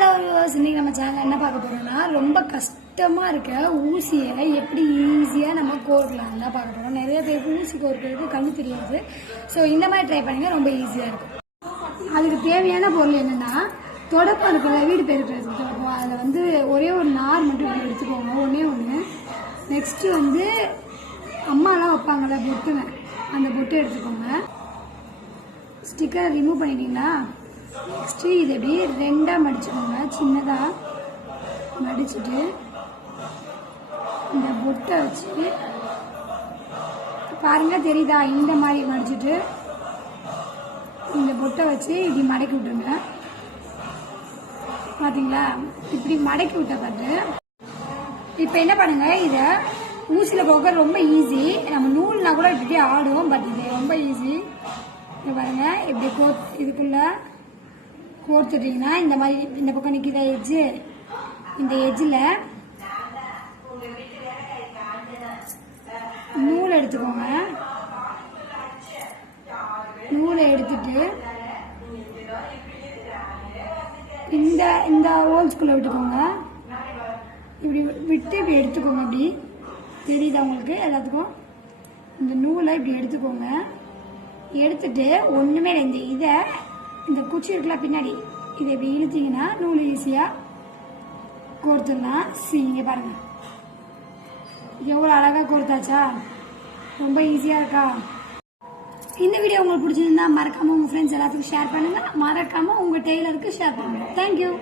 Hello viewers, இன்னைக்கு நம்ம channel என்ன பார்க்க போறோம்னா ரொம்ப கஷ்டமா இருக்க ஊசியை எப்படி ஈஸியாக நம்ம கோர்க்கலாம் தான் பார்க்க போறோம். நிறைய பேருக்கு ஊசி கோர்க்கிறதுக்கு கண்ணு தெரியாது. ஸோ இந்த மாதிரி ட்ரை பண்ணுங்க, ரொம்ப ஈஸியாக இருக்கும். அதுக்கு தேவையான பொருள் என்னன்னா, தொடப்பம் இருக்குல்ல, வீடு பெருக்கிறதுக்கு தொடப்பம், அதில் வந்து ஒரே ஒரு நார் மட்டும் எடுத்துக்கோங்க, ஒன்றே ஒன்று. நெக்ஸ்ட்டு வந்து அம்மாலாம் வைப்பாங்கள்ல பொட்டுங்க, அந்த பொட்டு எடுத்துக்கோங்க. ஸ்டிக்கரை ரிமூவ் பண்ணிட்டீங்களா? நெக்ஸ்ட்டு இதை எப்படி ரெண்டாக மடிச்சுக்கோங்க. சின்னதாக மடிச்சுட்டு இந்த பொட்டை வச்சு பாருங்க, தெரியுதா? இந்த மாதிரி மடிச்சுட்டு இந்த பொட்டை வச்சு இப்படி மடக்கி விட்டுருங்க. பார்த்தீங்களா? இப்படி மடக்கி விட்ட பார்த்து இப்போ என்ன பண்ணுங்க, இதை ஊசியில் போக ரொம்ப ஈஸி. நம்ம நூல்னா கூட இப்படி ஆடுவோம், பட் இது ரொம்ப ஈஸி. இங்கே பாருங்க, இப்படி இதுக்குள்ள கோர்த்துட்டீங்கன்னா இந்த மாதிரி இந்த பக்கம் நிற்கிதா எட்ஜு, இந்த எட்ஜில் நூலை எடுத்துக்கோங்க. நூலை எடுத்துட்டு இந்த இந்த ஹோல்ஸ்குள்ளே விட்டுக்கோங்க. இப்படி விட்டு இப்படி எடுத்துக்கோங்க. இப்படி தெரியுதா உங்களுக்கு எல்லாத்துக்கும்? இந்த நூலை இப்படி எடுத்துக்கோங்க. எடுத்துட்டு ஒன்றுமே இல்லை, இந்த குச்சி இருக்குல்ல பின்னாடி, இதை இப்படி இழுத்தீங்கன்னா நூல் ஈஸியாக கோர்த்துடலாம். இங்கே பாருங்க, எவ்வளோ அழகாக கோர்த்தாச்சா? ரொம்ப ஈஸியாக இருக்கா? இந்த வீடியோ உங்களுக்கு பிடிச்சிருந்தா மறக்காமல் உங்கள் ஃப்ரெண்ட்ஸ் எல்லாத்துக்கும் ஷேர் பண்ணுங்கள். மறக்காமல் உங்கள் டெய்லருக்கு ஷேர் பண்ணுங்கள். தேங்க்யூ.